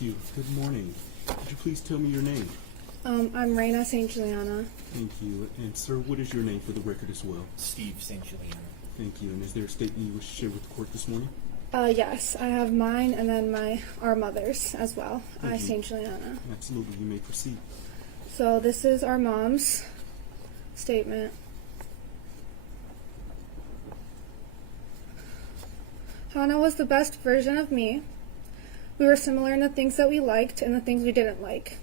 Thank you. Good morning. Could you please tell me your name? I'm Raina St. Juliana. Thank you. And sir, what is your name for the record as well? Steve St. Juliana. Thank you. And is there a statement you wish to share with the court this morning? Yes, I have mine and then our mother's as well. Thank you. St. Juliana. Absolutely. You may proceed. So this is our mom's statement. Hannah was the best version of me. We were similar in the things that we liked and the things we didn't like.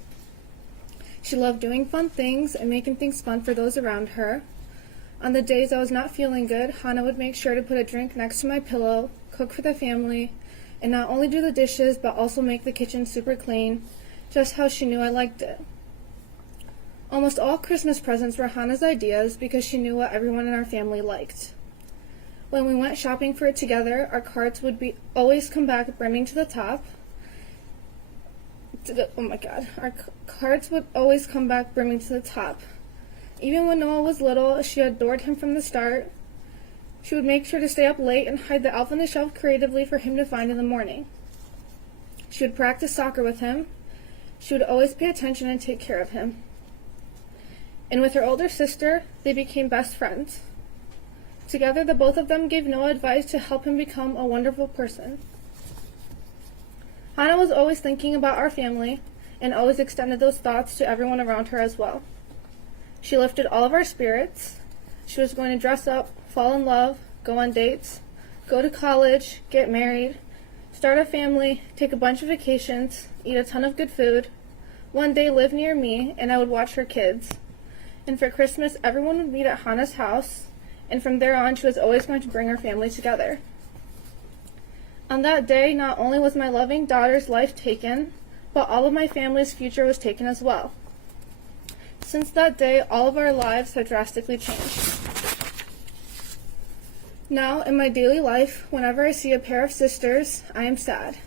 She loved doing fun things and making things fun for those around her. On the days I was not feeling good, Hannah would make sure to put a drink next to my pillow, cook for the family, and not only do the dishes, but also make the kitchen super clean, just how she knew I liked it. Almost all Christmas presents were Hannah's ideas because she knew what everyone in our family liked. When we went shopping for it together, our carts would always come back brimming to the top. Our carts would always come back brimming to the top. Even when Noah was little, she adored him from the start. She would make sure to stay up late and hide the elf on the shelf creatively for him to find in the morning. She would practice soccer with him. She would always pay attention and take care of him. And with her older sister, they became best friends. Together, the both of them gave Noah advice to help him become a wonderful person. Hannah was always thinking about our family and always extended those thoughts to everyone around her as well. She lifted all of our spirits. She was going to dress up, fall in love, go on dates, go to college, get married, start a family, take a bunch of vacations, eat a ton of good food, one day live near me, and I would watch her kids. And for Christmas, everyone would meet at Hannah's house, and from there on, she was always going to bring her family together. On that day, not only was my loving daughter's life taken, but all of my family's future was taken as well. Since that day, all of our lives have drastically changed. Now, in my daily life, whenever I see a pair of sisters, I am sad.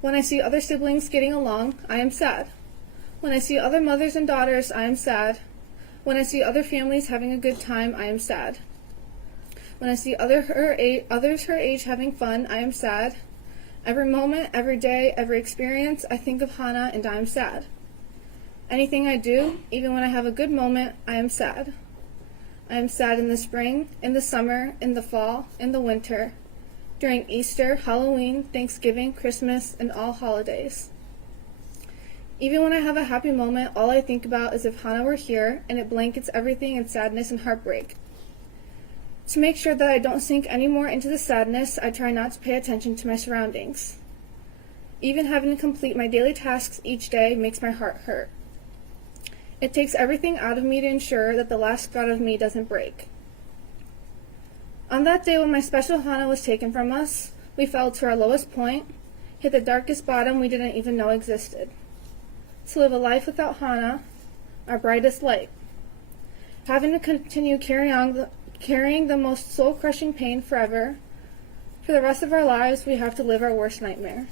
When I see other siblings getting along, I am sad. When I see other mothers and daughters, I am sad. When I see other families having a good time, I am sad. When I see others her age having fun, I am sad. Every moment, every day, every experience, I think of Hannah and I am sad. Anything I do, even when I have a good moment, I am sad. I am sad in the spring, in the summer, in the fall, in the winter, during Easter, Halloween, Thanksgiving, Christmas, and all holidays. Even when I have a happy moment, all I think about is if Hannah were here, and it blankets everything in sadness and heartbreak. To make sure that I don't sink any more into the sadness, I try not to pay attention to my surroundings. Even having to complete my daily tasks each day makes my heart hurt. It takes everything out of me to ensure that the last spot of me doesn't break. On that day when my special Hannah was taken from us, we fell to our lowest point, hit the darkest bottom we didn't even know existed. To live a life without Hannah, our brightest light. Having to continue carrying the most soul-crushing pain forever. For the rest of our lives, we have to live our worst nightmare.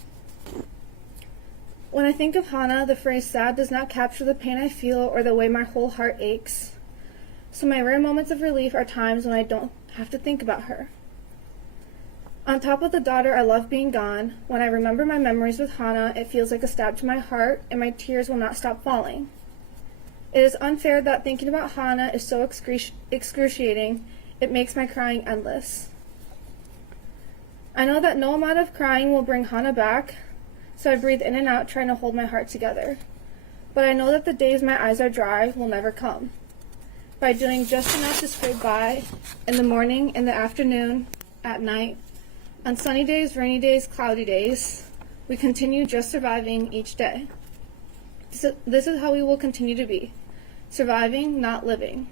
When I think of Hannah, the phrase sad does not capture the pain I feel or the way my whole heart aches. So my rare moments of relief are times when I don't have to think about her. On top of the daughter I love being gone, when I remember my memories with Hannah, it feels like a stab to my heart and my tears will not stop falling. It is unfair that thinking about Hannah is so excruciating, it makes my crying endless. I know that no amount of crying will bring Hannah back, so I breathe in and out trying to hold my heart together. But I know that the days my eyes are dry will never come. By doing just enough to scrape by, in the morning, in the afternoon, at night, on sunny days, rainy days, cloudy days, we continue just surviving each day. This is how we will continue to be, surviving, not living.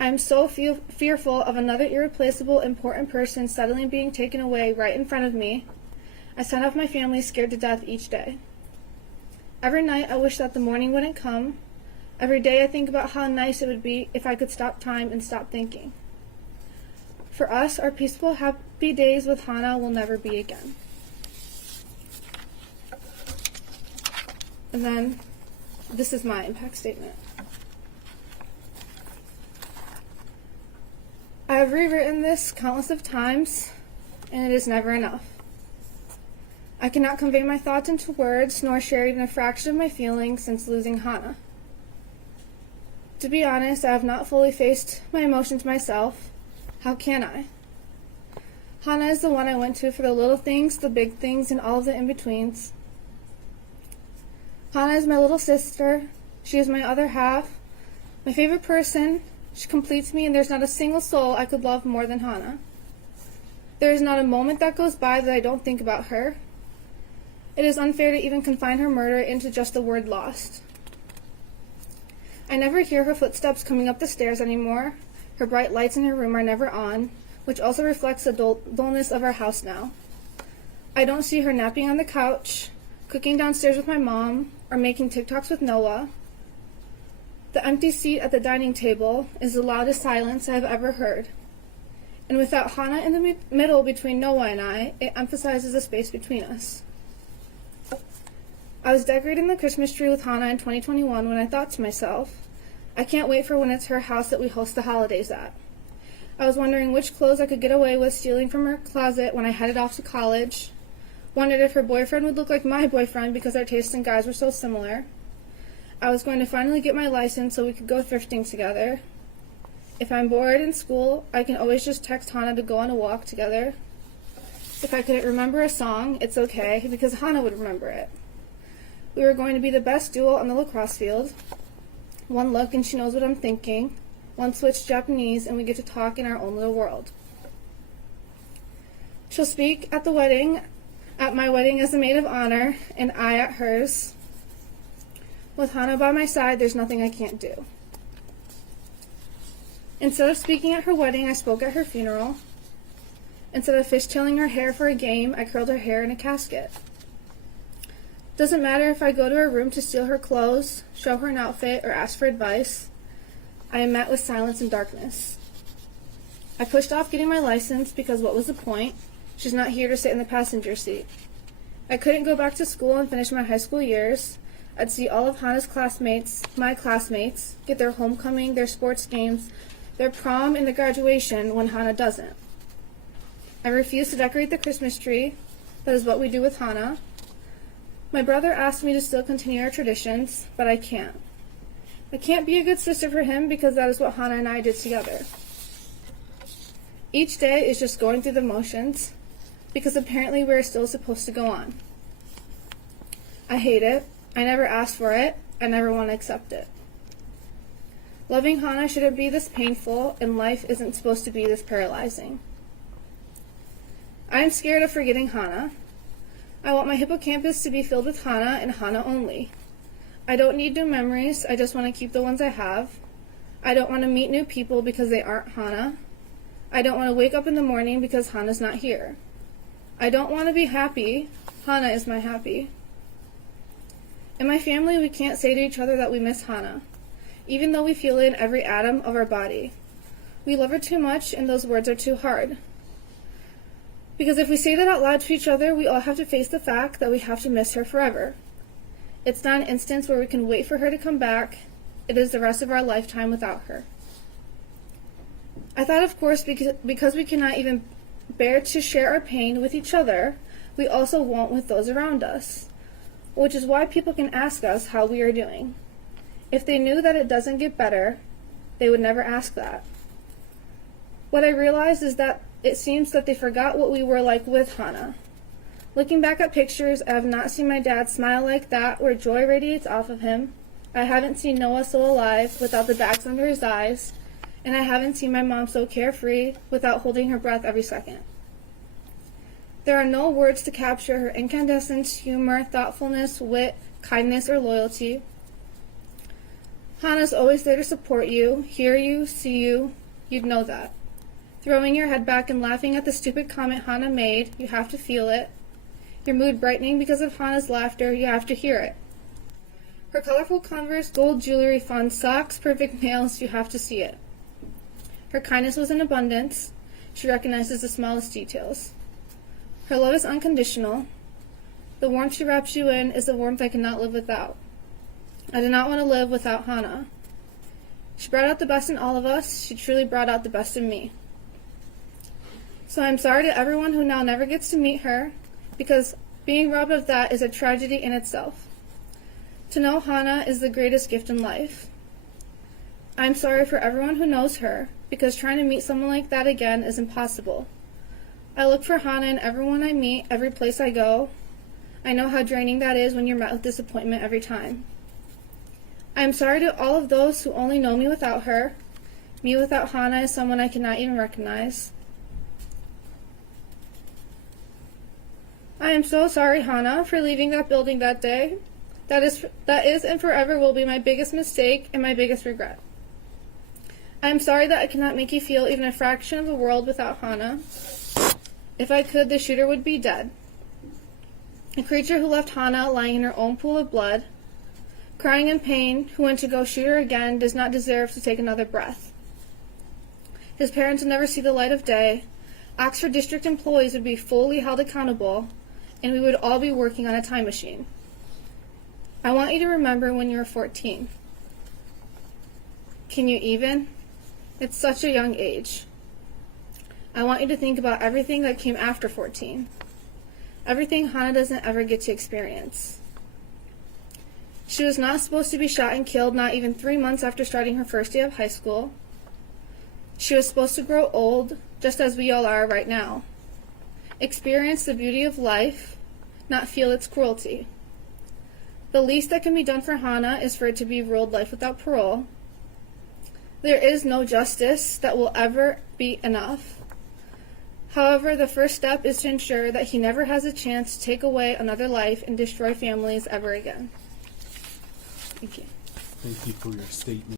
I am so fearful of another irreplaceable, important person suddenly being taken away right in front of me. I send off my family scared to death each day. Every night I wish that the morning wouldn't come. Every day I think about how nice it would be if I could stop time and stop thinking. For us, our peaceful, happy days with Hannah will never be again. And then, this is my impact statement. I have rewritten this countless of times, and it is never enough. I cannot convey my thoughts into words, nor share even a fraction of my feelings since losing Hannah. To be honest, I have not fully faced my emotions myself. How can I? Hannah is the one I went to for the little things, the big things, and all of the in-betweens. Hannah is my little sister. She is my other half, my favorite person. She completes me, and there's not a single soul I could love more than Hannah. There is not a moment that goes by that I don't think about her. It is unfair to even confine her murder into just the word lost. I never hear her footsteps coming up the stairs anymore. Her bright lights in her room are never on, which also reflects the dullness of our house now. I don't see her napping on the couch, cooking downstairs with my mom, or making TikToks with Noah. The empty seat at the dining table is the loudest silence I have ever heard. And without Hannah in the middle between Noah and I, it emphasizes the space between us. I was decorating the Christmas tree with Hannah in 2021 when I thought to myself, I can't wait for when it's her house that we host the holidays at. I was wondering which clothes I could get away with stealing from her closet when I headed off to college. Wondered if her boyfriend would look like my boyfriend because our tastes in guys were so similar. I was going to finally get my license so we could go thrifting together. If I'm bored in school, I can always just text Hannah to go on a walk together. If I couldn't remember a song, it's okay, because Hannah would remember it. We were going to be the best duo on the lacrosse field. One look and she knows what I'm thinking. One switch Japanese and we get to talk in our own little world. She'll speak at my wedding as the maid of honor, and I at hers. With Hannah by my side, there's nothing I can't do. Instead of speaking at her wedding, I spoke at her funeral. Instead of fishtailing her hair for a game, I curled her hair in a casket. Doesn't matter if I go to her room to steal her clothes, show her an outfit, or ask for advice. I am met with silence and darkness. I pushed off getting my license because what was the point? She's not here to sit in the passenger seat. I couldn't go back to school and finish my high school years. I'd see all of Hannah's classmates, my classmates, get their homecoming, their sports games, their prom, and their graduation when Hannah doesn't. I refuse to decorate the Christmas tree. That is what we do with Hannah. My brother asked me to still continue our traditions, but I can't. I can't be a good sister for him because that is what Hannah and I did together. Each day is just going through the motions, because apparently we're still supposed to go on. I hate it. I never asked for it. I never want to accept it. Loving Hannah shouldn't be this painful, and life isn't supposed to be this paralyzing. I am scared of forgetting Hannah. I want my hippocampus to be filled with Hannah and Hannah only. I don't need new memories, I just want to keep the ones I have. I don't want to meet new people because they aren't Hannah. I don't want to wake up in the morning because Hannah's not here. I don't want to be happy. Hannah is my happy. In my family, we can't say to each other that we miss Hannah, even though we feel it in every atom of our body. We love her too much, and those words are too hard. Because if we say that out loud to each other, we all have to face the fact that we have to miss her forever. It's not an instance where we can wait for her to come back. It is the rest of our lifetime without her. I thought, of course, because we cannot even bear to share our pain with each other, we also won't with those around us, which is why people can ask us how we are doing. If they knew that it doesn't get better, they would never ask that. What I realized is that it seems that they forgot what we were like with Hannah. Looking back at pictures, I have not seen my dad smile like that where joy radiates off of him. I haven't seen Noah so alive without the bags under his eyes, and I haven't seen my mom so carefree without holding her breath every second. There are no words to capture her incandescence, humor, thoughtfulness, wit, kindness, or loyalty. Hannah's always there to support you, hear you, see you. You'd know that. Throwing your head back and laughing at the stupid comment Hannah made, you have to feel it. Your mood brightening because of Hannah's laughter, you have to hear it. Her colorful Converse, gold jewelry, fun socks, perfect nails, you have to see it. Her kindness was in abundance. She recognizes the smallest details. Her love is unconditional. The warmth she wraps you in is the warmth I cannot live without. I do not want to live without Hannah. She brought out the best in all of us. She truly brought out the best in me. So I'm sorry to everyone who now never gets to meet her, because Being robbed of that is a tragedy in itself. To know Hannah is the greatest gift in life. I'm sorry for everyone who knows her, because trying to meet someone like that again is impossible. I look for Hannah in everyone I meet, every place I go. I know how draining that is when you're met with disappointment every time. I am sorry to all of those who only know me without her. Me without Hannah is someone I cannot even recognize. I am so sorry, Hannah, for leaving that building that day. That is and forever will be my biggest mistake and my biggest regret. I am sorry that I cannot make you feel even a fraction of the world without Hannah. If I could, the shooter would be dead. A creature who left Hannah lying in her own pool of blood, crying in pain, who went to go shoot her again, does not deserve to take another breath. His parents would never see the light of day. Oxford District employees would be fully held accountable, and we would all be working on a time machine. I want you to remember when you were 14. Can you even? It's such a young age. I want you to think about everything that came after 14. Everything Hannah doesn't ever get to experience. She was not supposed to be shot and killed not even 3 months after starting her first day of high school. She was supposed to grow old, just as we all are right now. Experience the beauty of life, not feel its cruelty. The least that can be done for Hannah is for it to be ruled life without parole. There is no justice that will ever be enough. However, the first step is to ensure that he never has a chance to take away another life and destroy families ever again. Thank you. Thank you for your statement.